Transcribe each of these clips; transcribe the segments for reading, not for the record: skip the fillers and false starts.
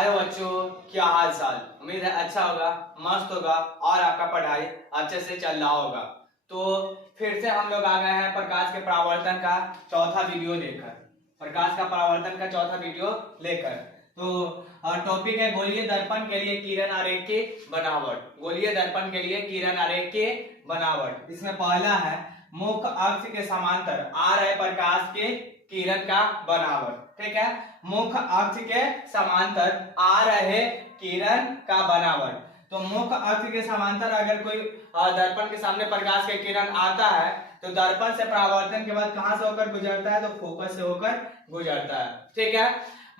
Hello बच्चों, क्या हाल चाल। उम्मीद है अच्छा होगा, मस्त होगा और आपका पढ़ाई अच्छे से चल रहा होगा। तो फिर से हम लोग आ गए हैं प्रकाश के परावर्तन का चौथा वीडियो लेकर। प्रकाश का परावर्तन का चौथा वीडियो लेकर तो टॉपिक है गोलीय दर्पण के लिए किरण आरेख की बनावट। गोलीय दर्पण के लिए किरण आरेख की बनावट। इसमें पहला है मुख्य अक्ष के समांतर आ रहे प्रकाश के किरण का बनावट। ठीक है, मुख्य अक्ष के समांतर आ रहे किरण का बनावट। तो मुख्य अक्ष के समांतर अगर कोई दर्पण के सामने प्रकाश के किरण आता है तो दर्पण से परावर्तन के बाद कहां से होकर गुजरता है? तो फोकस से होकर गुजरता है। ठीक है,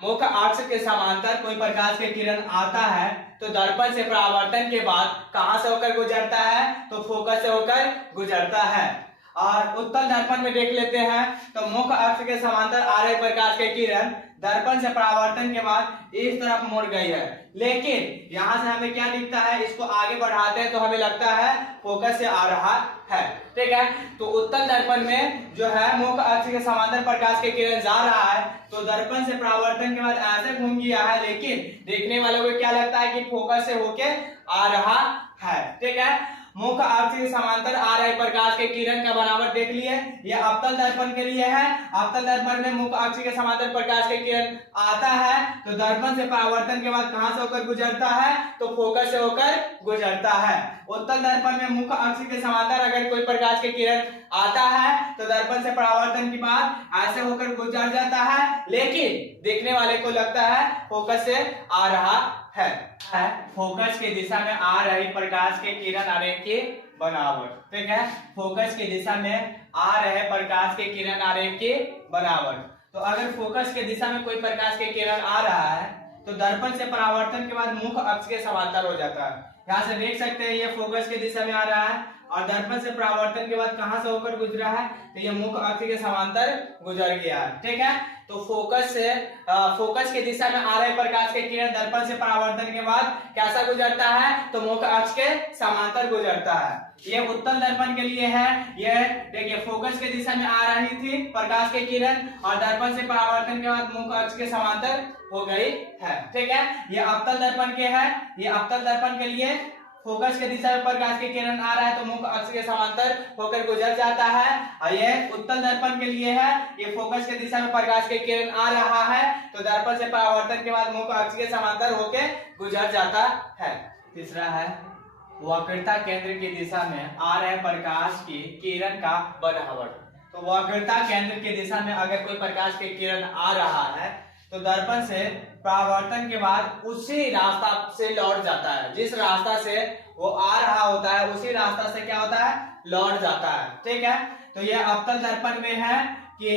मुख्य अक्ष के समांतर कोई प्रकाश के किरण आता है तो दर्पण से परावर्तन के बाद कहां से होकर गुजरता है? तो फोकस से होकर गुजरता है। और उत्तल दर्पण में देख लेते हैं तो मुख्य अक्ष के समांतर आ रहे प्रकाश के किरण दर्पण से परावर्तन के बाद इस तरफ मुड़ गई है, लेकिन यहां से हमें क्या दिखता है? इसको आगे बढ़ाते हैं तो हमें लगता है फोकस से आ रहा है। ठीक है, तो उत्तल दर्पण में जो है मुख्य अक्ष के समांतर प्रकाश के किरण जा रहा है तो दर्पण से परावर्तन के बाद ऐसे घूम गया है, लेकिन देखने वालों को क्या लगता है कि फोकस से होके आ रहा है। ठीक है, मुख्य अक्ष के समांतर आ रहे प्रकाश के किरण का बनावट देख लिए। यह अवतल दर्पण के लिए है। अवतल दर्पण में मुख्य अक्ष के समांतर प्रकाश के किरण आता है तो दर्पण से परावर्तन के बाद कहां से होकर गुजरता है? तो फोकस से होकर गुजरता है। उत्तल दर्पण में मुख्य अक्ष के समांतर अगर कोई प्रकाश के किरण आता है तो दर्पण से परावर्तन के बाद ऐसे होकर गुजर जाता है, लेकिन देखने वाले को लगता है फोकस से आ रहा है। फोकस की दिशा में आ रही प्रकाश के किरण आरेख की बनावट। ठीक है, फोकस की दिशा में आ रहे प्रकाश के किरण आरेख की बनावट। तो अगर फोकस के दिशा में कोई प्रकाश के किरण आ रहा है तो दर्पण से परावर्तन के बाद मुख्य अक्ष के समांतर हो जाता है। यहाँ से देख सकते हैं ये फोकस के दिशा में आ रहा है और दर्पण से परावर्तन के बाद कहां से होकर गुजरा है? तो ये मुख्य अक्ष के समांतर गुजर गया है। ठीक है, तो फोकस के दिशा में आ रहे प्रकाश के किरण दर्पण से परावर्तन के बाद कैसा गुजरता है? तो मुख्य अक्ष के समांतर गुजरता है। ये उत्तल दर्पण के लिए है। ये देखिए फोकस के दिशा में आ रही थी प्रकाश के किरण और दर्पण से परावर्तन के बाद मुख्य अक्ष के समांतर हो गई है। ठीक है, ये अवतल दर्पण के है। ये अवतल दर्पण के लिए फोकस के दिशा में प्रकाश के किरण आ रहा है तो मुख्य अक्ष के समांतर होकर गुजर जाता है। और ये उत्तल दर्पण के लिए है। ये फोकस के दिशा में प्रकाश के किरण आ रहा है तो दर्पण से परावर्तन के बाद मुख्य अक्ष के समांतर होकर गुजर जाता है। तीसरा है वक्रता केंद्र की दिशा में आ रहे प्रकाश की किरण का बनावट। तो वक्रता केंद्र की दिशा में अगर कोई प्रकाश के किरण आ रहा है तो दर्पण से परावर्तन के बाद उसी रास्ता से लौट जाता है। जिस रास्ता से वो आ रहा होता है उसी रास्ता से क्या होता है? लौट जाता है। ठीक है, तो ये अवतल दर्पण में है कि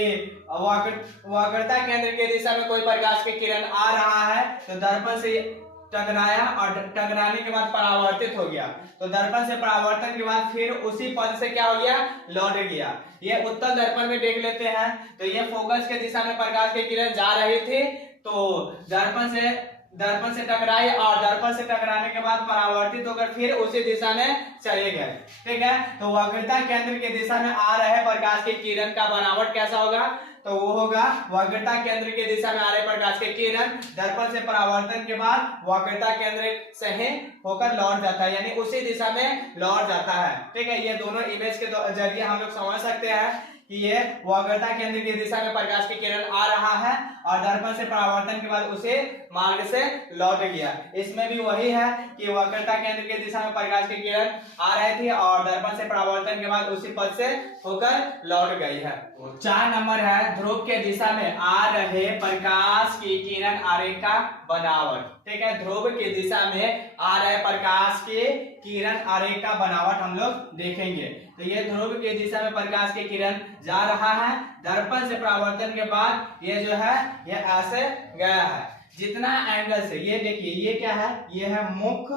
वक्रता केंद्र के दिशा में कोई प्रकाश के किरण आ रहा है तो दर्पण से टकराया और टकराने के बाद परावर्तित हो गया तो दर्पण से परावर्तन के बाद फिर उसी पद से क्या हो गया? लौट गया। ये उत्तल दर्पण में देख लेते हैं तो ये फोकस के दिशा में प्रकाश की किरण जा रही थी तो दर्पण से टकराई और दर्पण से टकराने के बाद परावर्तित होकर फिर उसी दिशा में चले गए। ठीक है, तो वक्रता केंद्र की दिशा में आ रहे प्रकाश की किरण का बनावट कैसा होगा? तो वो होगा वक्रता केंद्र की दिशा में आ रहे प्रकाश के किरण दर्पण से परावर्तन के बाद वक्रता केंद्र से ही होकर लौट जाता है, यानी उसी दिशा में लौट जाता है। ठीक है, ये दोनों इमेज के जरिए हम लोग समझ सकते हैं कि ये वक्रता केंद्र की दिशा में प्रकाश की किरण आ रहा है और दर्पण से परावर्तन के बाद उसे मार्ग से लौट गया। इसमें भी वही है कि वक्रता केंद्र की दिशा में प्रकाश की किरण आ रही थी और दर्पण से परावर्तन के बाद उसी पद से होकर लौट गई है। 4 नंबर है ध्रुव के दिशा में आ रहे प्रकाश की किरण आरेख का बनावट। ठीक है, ध्रुव की दिशा में आ रहे प्रकाश के किरण आरेख का बनावट हम लोग देखेंगे। तो ये ध्रुव की दिशा में प्रकाश की किरण जा रहा है, दर्पण से परावर्तन के बाद ये जो है ये ऐसे गया है। जितना एंगल से ये देखिए ये क्या है? ये है मुख्य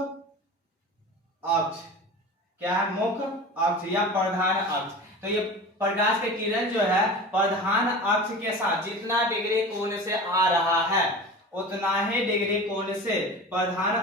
अक्ष। क्या है? मुख्य अक्ष या प्रधान अक्ष। तो ये प्रकाश की किरण जो है प्रधान अक्ष के साथ जितना डिग्री कोण से आ रहा है उतना ही डिग्री कोण से प्रधान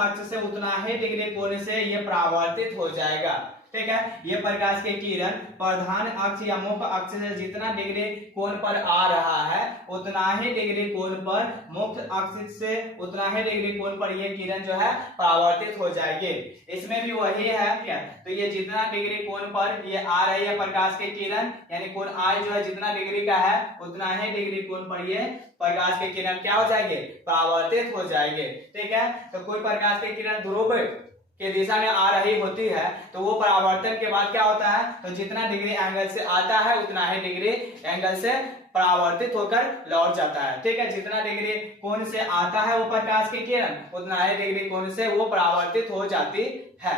अक्ष से उतना ही डिग्री कोण से ये परावर्तित हो जाएगा। ठीक है। ये प्रकाश की किरण प्रधान अक्ष या मुख्य अक्ष से जितना डिग्री कोण पर आ रहा है उतना ही डिग्री कोण पर मुख्य अक्ष से उतना ही डिग्री कोण पर ये किरण जो है परावर्तित हो जाएगी। इसमें भी वही है क्या, तो ये जितना डिग्री कोण पर ये आ रही है प्रकाश की किरण, यानी कोण आई जो है जितना डिग्री का है उतना ही डिग्री कोण पर ये प्रकाश की किरण क्या हो जाएंगे, परावर्तित हो जाएंगे। ठीक है, तो कोई प्रकाश की किरण ध्रुव के दिशा में आ रही होती है तो वो परावर्तन के बाद क्या होता है, तो जितना डिग्री एंगल से आता है उतना ही डिग्री एंगल से परावर्तित होकर लौट जाता है। ठीक है, जितना डिग्री कोण से आता है वो प्रकाश की किरण उतना ही डिग्री कोण से वो परावर्तित हो जाती है।